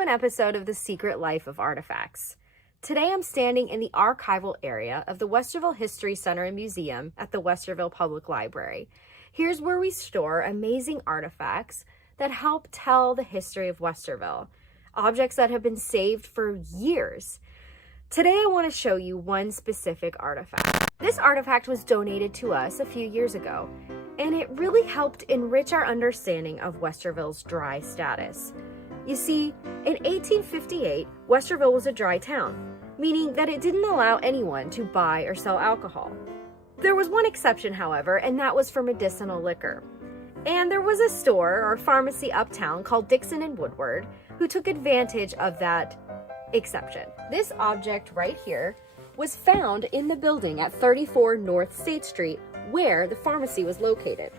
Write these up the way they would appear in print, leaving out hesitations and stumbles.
to an episode of The Secret Life of Artifacts. Today I'm standing in the archival area of the Westerville History Center and Museum at the Westerville Public Library. Here's where we store amazing artifacts that help tell the history of Westerville, objects that have been saved for years. Today I want to show you one specific artifact. This artifact was donated to us a few years ago, and it really helped enrich our understanding of Westerville's dry status. You see, in 1858, Westerville was a dry town, meaning that it didn't allow anyone to buy or sell alcohol. There was one exception, however, and that was for medicinal liquor. And there was a store or pharmacy uptown called Dixon and Woodward who took advantage of that exception. This object right here was found in the building at 34 North State Street where the pharmacy was located.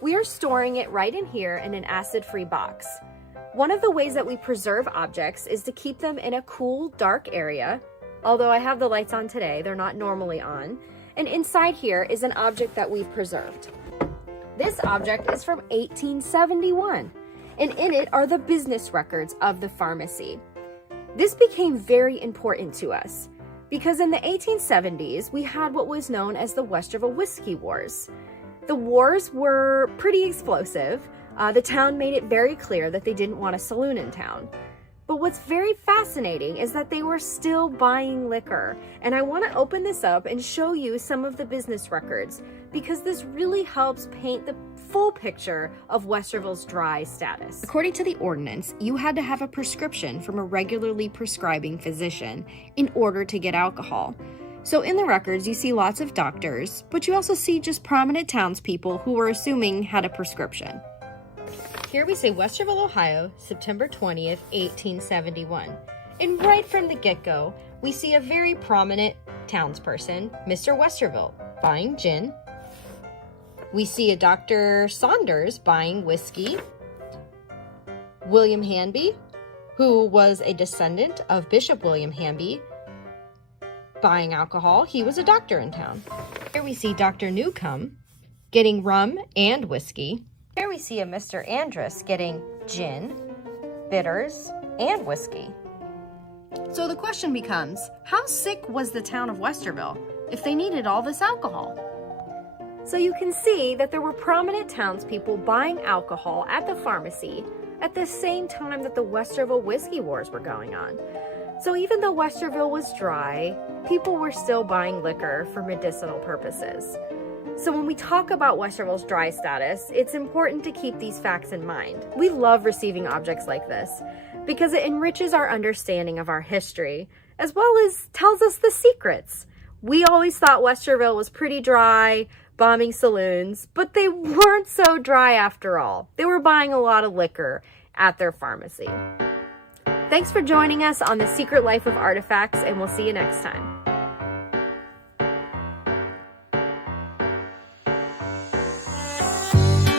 We are storing it right in here in an acid-free box. One of the ways that we preserve objects is to keep them in a cool, dark area. Although I have the lights on today, they're not normally on. And inside here is an object that we've preserved. This object is from 1871, and in it are the business records of the pharmacy. This became very important to us because in the 1870s, we had what was known as the Westerville Whiskey Wars. The wars were pretty explosive. The town made it very clear that they didn't want a saloon in town. But what's very fascinating is that they were still buying liquor. And I want to open this up and show you some of the business records because this really helps paint the full picture of Westerville's dry status. According to the ordinance, you had to have a prescription from a regularly prescribing physician in order to get alcohol. So in the records, you see lots of doctors, but you also see just prominent townspeople who were assuming had a prescription. Here we say Westerville, Ohio, September 20th, 1871. And right from the get-go, we see a very prominent townsperson, Mr. Westerville, buying gin. We see a Dr. Saunders buying whiskey. William Hanby, who was a descendant of Bishop William Hanby, buying alcohol. He was a doctor in town. Here we see Dr. Newcomb getting rum and whiskey. Here we see a Mr. Andrus getting gin, bitters, and whiskey. So the question becomes, how sick was the town of Westerville if they needed all this alcohol? So you can see that there were prominent townspeople buying alcohol at the pharmacy at the same time that the Westerville Whiskey Wars were going on. So even though Westerville was dry, people were still buying liquor for medicinal purposes. So when we talk about Westerville's dry status, it's important to keep these facts in mind. We love receiving objects like this because it enriches our understanding of our history, as well as tells us the secrets. We always thought Westerville was pretty dry, bombing saloons, but they weren't so dry after all. They were buying a lot of liquor at their pharmacy. Thanks for joining us on The Secret Life of Artifacts, and we'll see you next time.